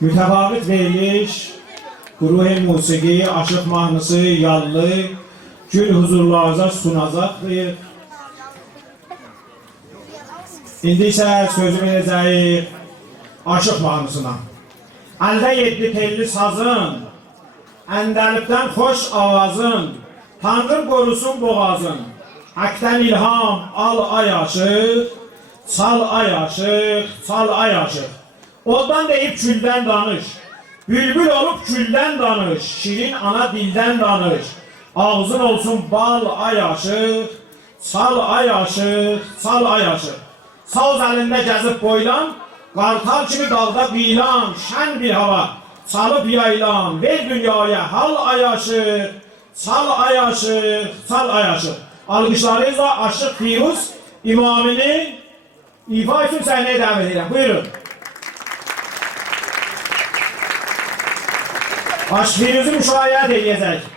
Mütefavit veriliş, Ruh-i Musiqi, Aşıq mahnısı, Yallı, Gül huzurlarınıza sunacaqdır. İndi isə sözü verəcəyik Aşıq mahnısına. Əldə 7 telli sazın, əndəlibdən xoş avazın, Tanrım qorusun boğazın, Həkdən ilham al ay aşıq, çal ay aşıq, çal ay aşıq. Ondan deyib küldən danış, bülbül olub küldən danış, şirin ana dildən danış, ağzın olsun bal ay aşıq, çal ay aşıq, çal ay aşıq. Saz əlində gəzib boylan, qartal kimi dağda bilan, şən bir hava, çalıb yaylan, ver dünyaya hal ay aşıq, çal ay aşıq, çal ay aşıq. Alqışlarınızla Aşıq Firuz imamini ifa üçün səhnəyə dəvət edirəm. Buyurun. Aşıq Firuz'u müşahiyyət edəcək.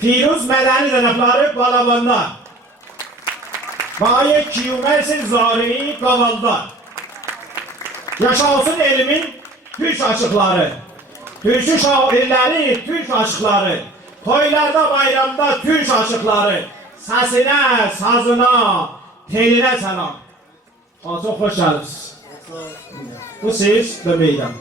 Firuz mədəni zənəfləri Balabanda. Bayek kiyumersin zari'i qavalda. Yaşasın elimin Türk aşıqları. Türk'ü şairləri, Türk aşıqları. Toylarda, bayramda Türk aşıqları. Səsinə, sazına, telinə səlam. Çox xoş gəldiniz. Bu siz və meydan.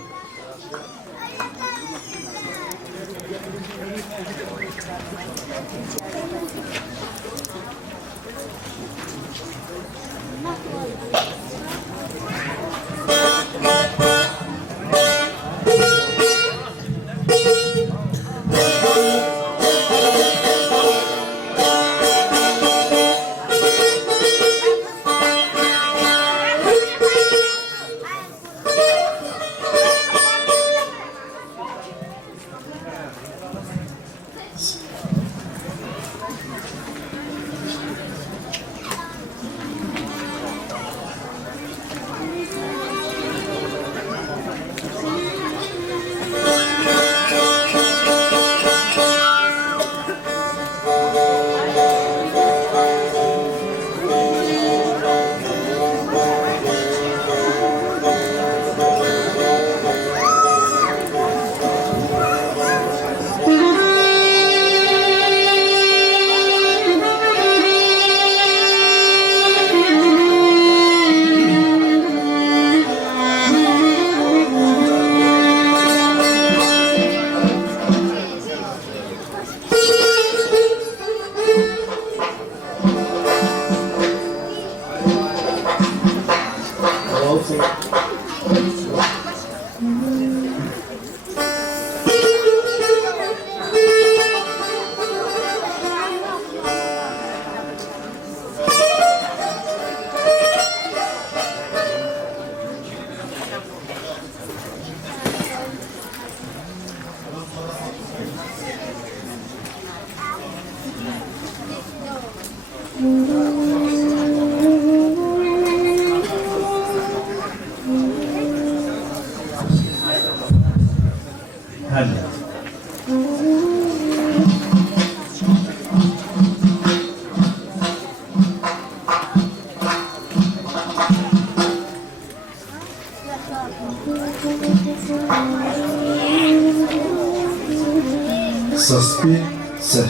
Saspi ser.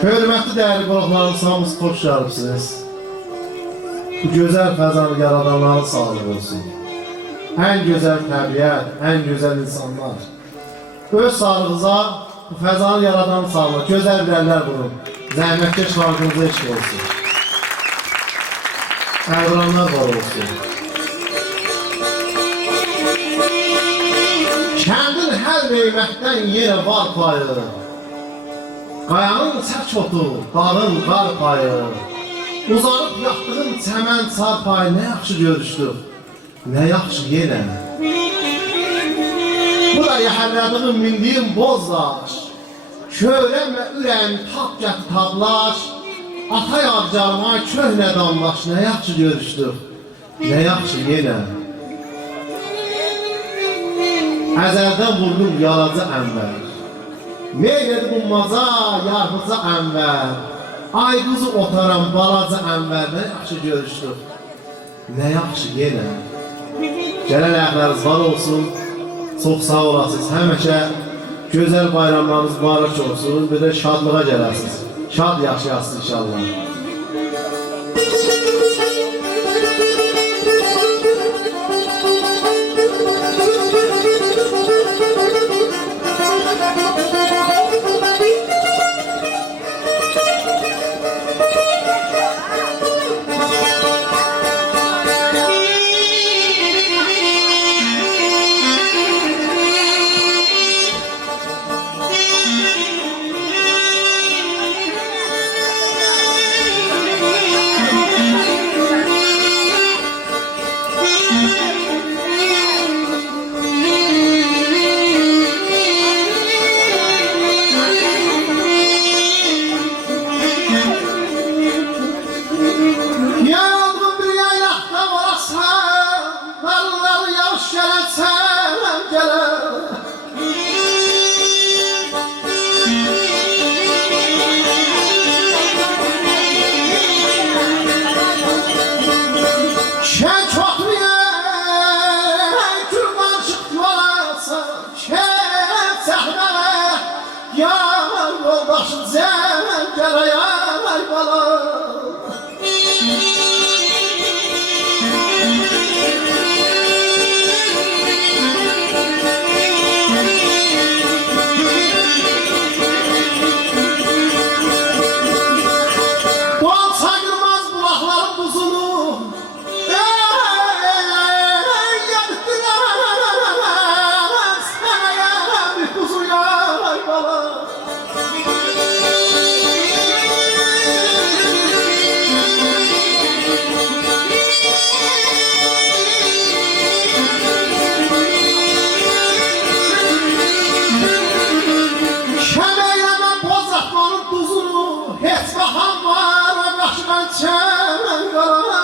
Hörmətli dəyərli qonaqlarımız, hamınız xoş gəlibsiniz. Bu gözəl fəzanı yaradanların sağlığı olsun. Ən gözəl təbiət, ən gözəl insanlar. Öz sağlığınıza, bu fəzanı yaradanın sağlığı, gözəl birərlər vurun. Zəhmətkeş xalqınıza eşq olsun. Ərdanlar var olsun. Kəndin hər meyməkdən yenə var payı. Qayanın çək otu, dağın qar payı. Uzanıb yatdığın çəmən çarpayı, nə yaxşı görüşdük, nə yaxşı yenə. Bu da yəhərlədiyim mindiyim bozdaş, kövrəm və ürəyim tap gət tablaş, ata yadcarıma köhnə damlaş, nə yaxşı görüşdük, nə yaxşı yenə. Əzəldən vurdum yaracı ənvər, meyledi qummaza, yarpıca ənvər. Ay qızı otaram balaca Ənvər, nə yaxşı görüşdük. Nə yaxşı yenə. Gələn ayaqlarınız var olsun. Çox sağ olasınız. Həmişə gözəl bayramlarınız mübarək olsun. Bir də şadlığa gələsiniz. Şad yaşayasınız inşallah. Heç baxan var, başına çəmən qara.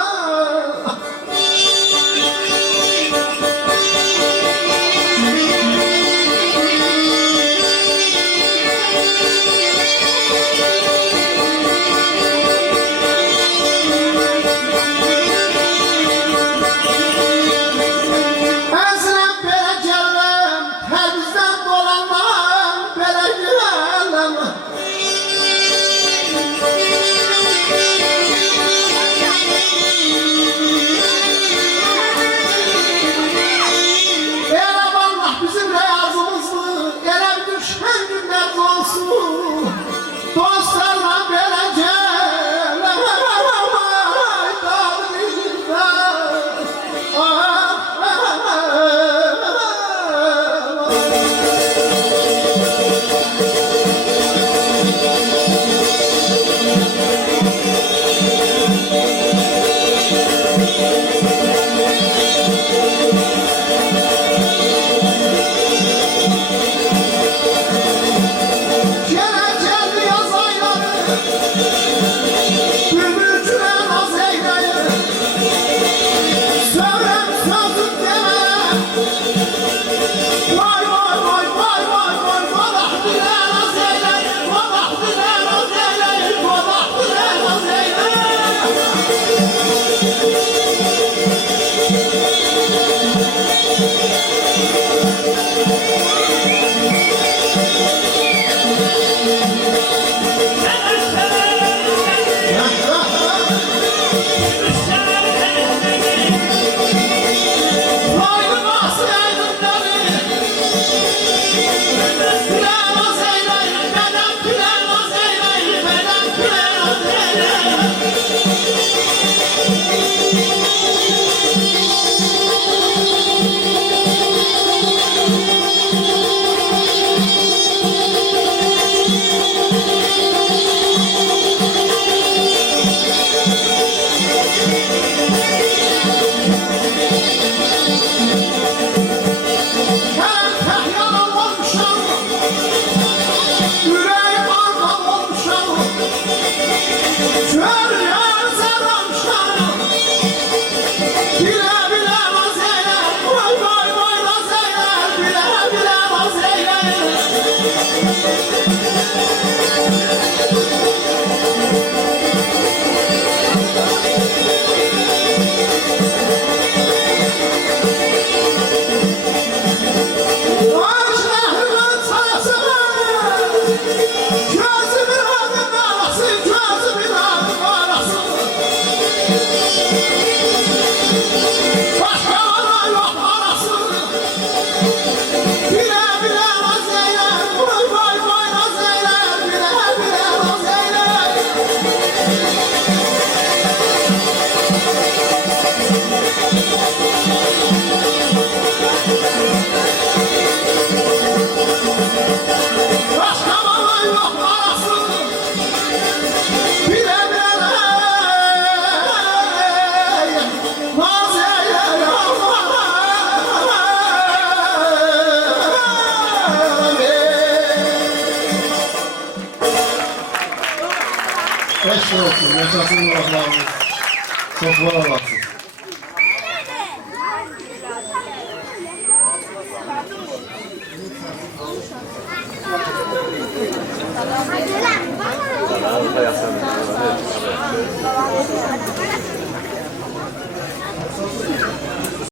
olsun, yaşasın qonaqlarımız. Çox var olasın.